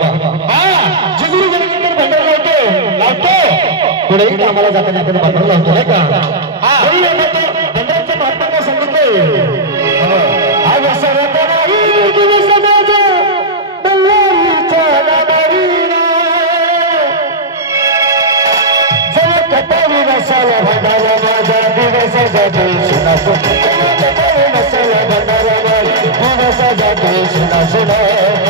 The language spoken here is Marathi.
हा जिगुरी गेल्यानंतर भंडारा लावतो पुढे आम्हाला जाताना आपण भंडारा लावतो नाही का हा भंडाराचं महात्मा काय सांगितलंय आज सरतानाही दिवस माझा बल्लारीचा नादारीना जर कटावी नसाला भंडारा माझा दिवस जातो सुनातो कटावी नसाला भंडारा माझा दिवस जातो सुना दिवस जातो सुना